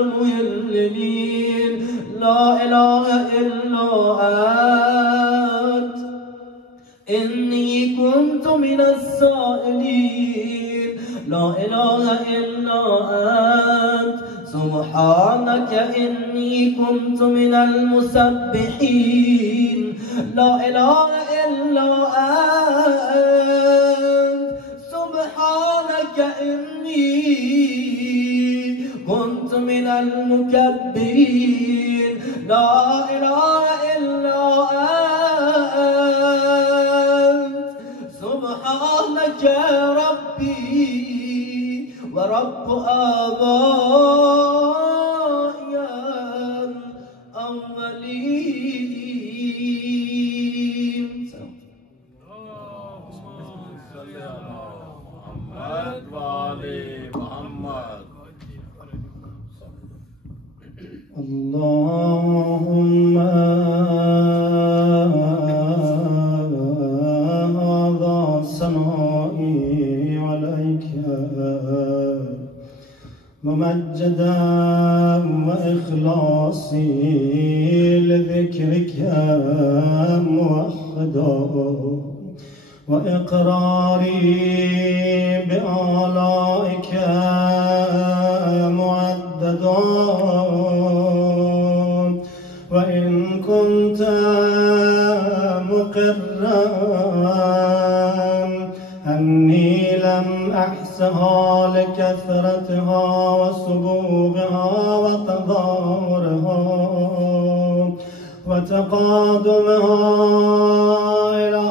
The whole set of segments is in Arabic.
المهللين لا إله إلا أنت إني كنت من السائلين لا إله إلا أنت سبحانك إني كنت من المسبحين لا إله إلا أنت سبحانك إني كنت من المكبرين لا إله إلا أنت سبحانك ربي ورب آبائي الأولين. اللهم صل على محمد وآل محمد. اللهم هذا ثنائي عليك ممجدا وإخلاصي لذكرك موحدا وإقراري بآلائك معددا وإن كنت مقرا أني لم أحسها لكثرتها وسبوغها وتظاهرها وتقادمها إلى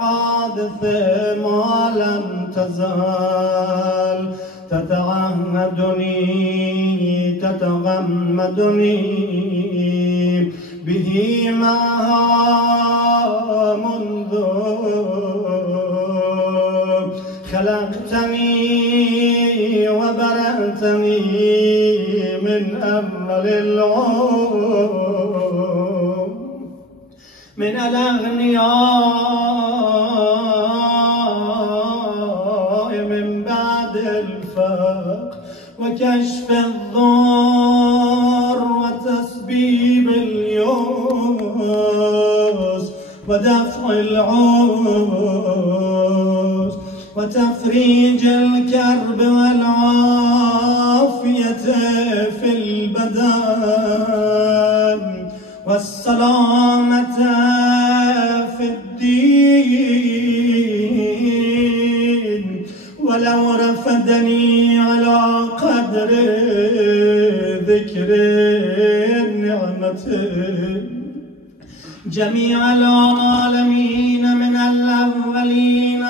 حادث ما لم تزال تتغمدني به معها منذ خلقتني وبرأتني من أول العمر من الأغنياء من بعد الفقر وكشف الضر وتسبيب اليوس ودفع العوز وتفريج الكرب والعافية في البدن والسلامة في الدين ولو رفدني على قدر ذكر النعمة جميع العالمين من الأولين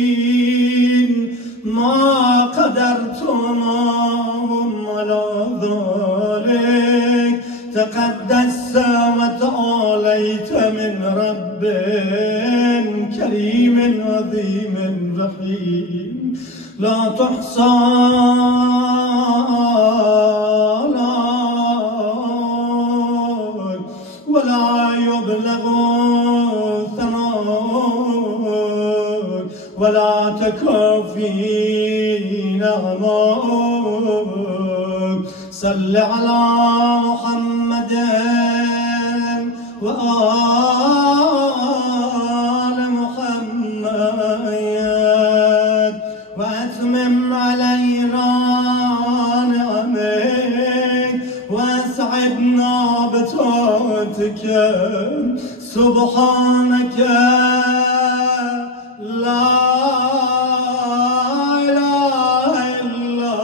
والآخرين ما قدرت معهم على ذلك تقدست وتعاليت من رب كريم عظيم رحيم لا تحصى ولا يبلغ ثناؤك ولا تكفي نعمك صل على محمد وآل محمد وأتمم علينا نعمك وأسعدنا بطاعتك سبحانك لا إله إلا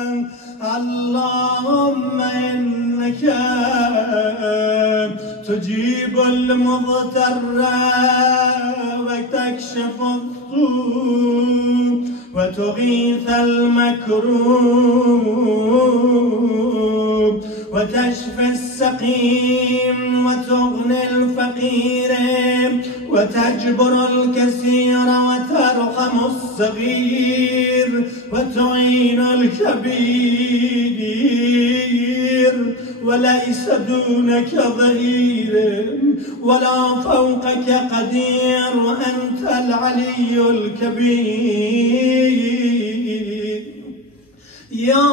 أنت اللهم إنك تجيب المضطر وتكشف السوء وتغيث المكروب وتشفي السقيم وتغني الفقير وتجبر الكثير وترحم الصغير وتعين الكبير وليس دونك ظهير ولا فوقك قدير، وأنت العلي الكبير. يا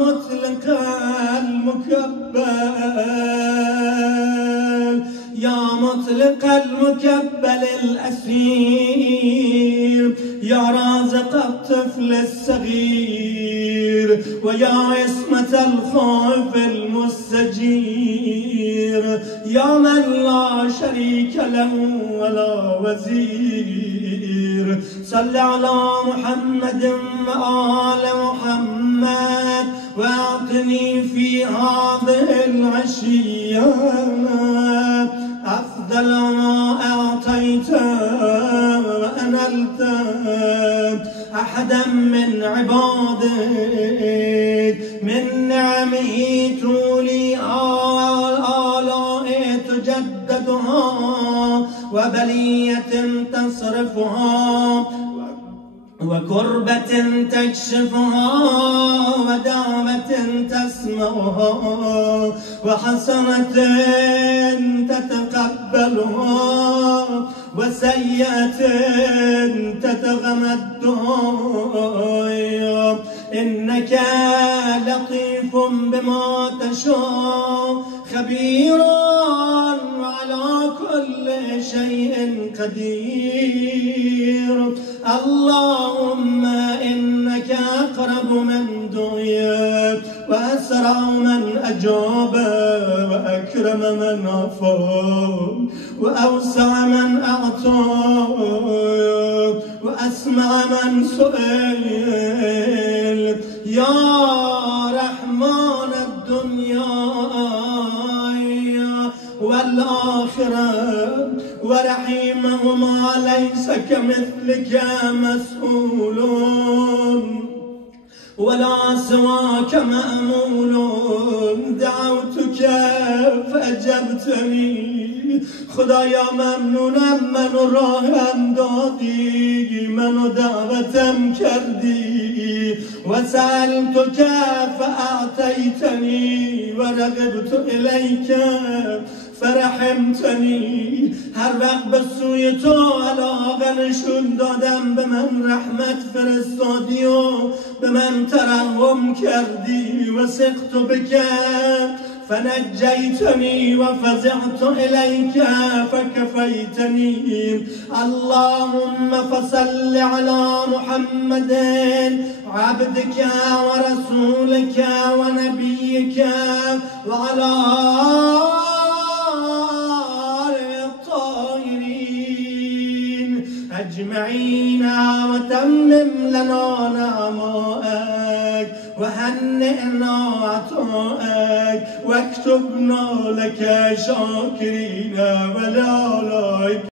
مطلق المكبل، يا مطلق المكبل الأسير، يا رازق الطفل الصغير، ويا عصمة الخائف المستجير، يا من لا شريك له ولا وزير. صل على محمد وآل محمد، وأعطني في هذه العشية أفضل ما أعطيت وأنلت أحدا من عبادك من نعمه تولي آلاء تجددها، وبلية تصرفها، وكربة تكشفها، ودعوة تسمعها، وحسنة تتقبلها، وسيئة تتغمدها. إنك لطيف بما تشاء خبير على كل شيء قدير. اللهم إنك أقرب من دعي، وأسرع من أجاب، وأكرم من عفا، وأوسع من أعطى، وأسمع من سئل. يا رحمن الدنيا والآخرة ورحيمهما، ليس كمثلك مسؤول ولا سواك مأمول. دعوتك فأجبتني، خدایا ممنونم منو راهم دادی، منو دعوتم کردی. و سألتك فأعطيتني، ورغبت إليك فرحمتنی. هر وقت به سوی تو علاقه نشون دادم، به من رحمت فرستادی و به من ترحم کردی. و سقت بک فنجيتني، وفزعت إليك فكفيتني. اللهم فصل على محمد عبدك ورسولك ونبيك، وعلى أجمعين، وتمم لنا نعمائك، وهنئنا عطائك، واكتبنا لك شاكرين ولا